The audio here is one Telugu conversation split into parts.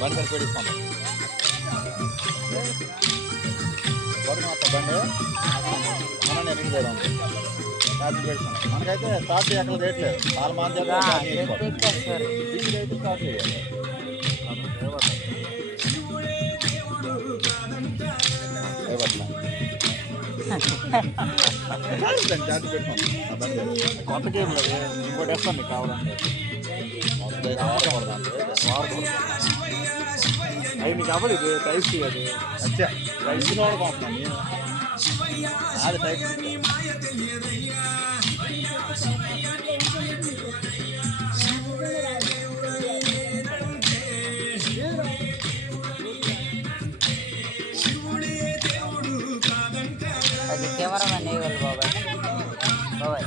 బండి సరిపెట్టిస్తాను బండి మనం నేను ఇంటి దగ్గర ఛార్జీ పెడతాను. మనకైతే స్టార్ట్ ఎక్కడ రేట్లేదు చాలా మంది అయితే స్టార్ట్ చేయాలి. ఛార్జీ పెడతాను కొత్త గేమ్ లేదు ఇంకోటి వేస్తాను మీకు కావాలంటే అవి మీకు అవ్వలేదు టైప్ అది అచ్చా టైప్ వాడుకుంటున్నాను నేను అది టైప్ అది కెమెరామెన్ ఇవ్వాలి బాబాయ్ బాబాయ్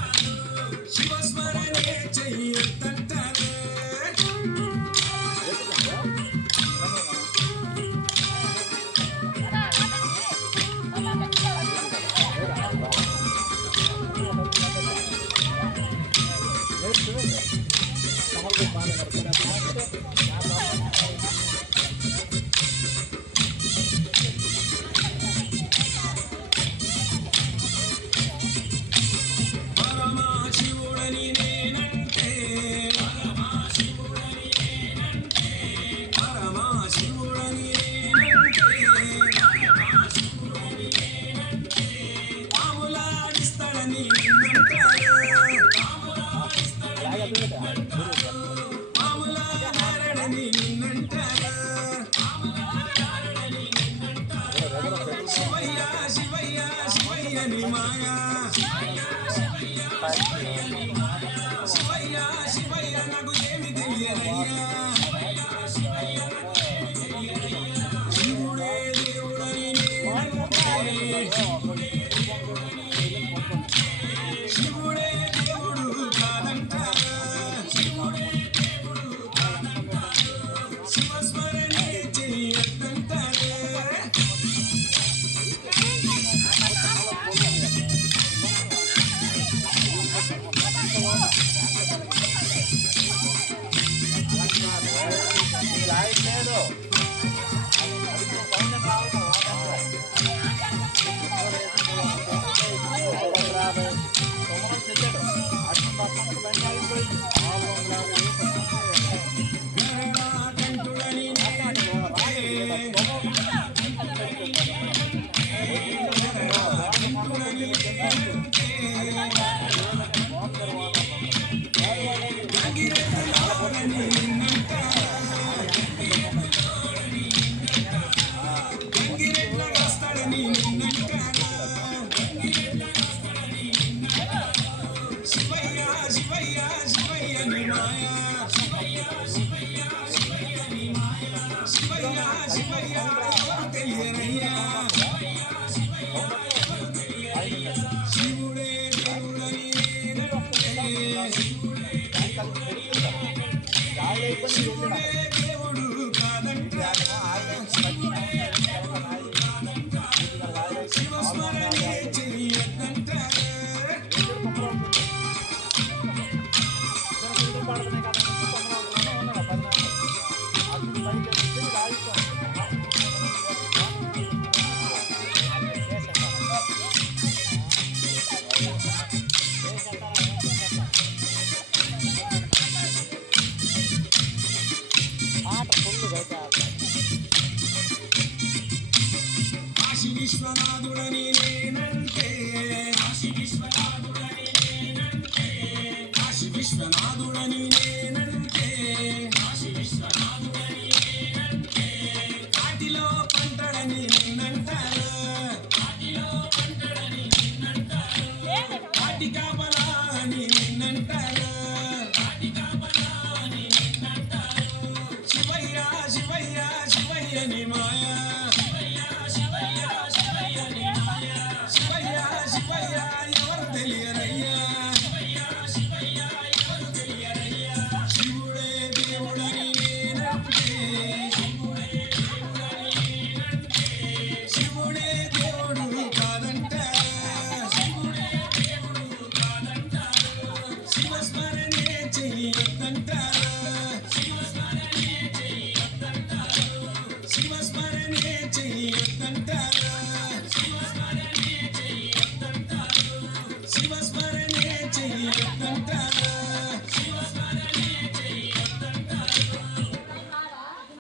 విశ్వనాథుడని నేనంటే కాశీ విశ్వనాథుడని నేనంటే కాశీ విశ్వనాథుడని నేనంటే కాశీ విశ్వనాథుడని నేనంటే కాటిలో పంటడని నిన్నంటారు కాటిలో పంటడని నిన్నంటారు కాటిగా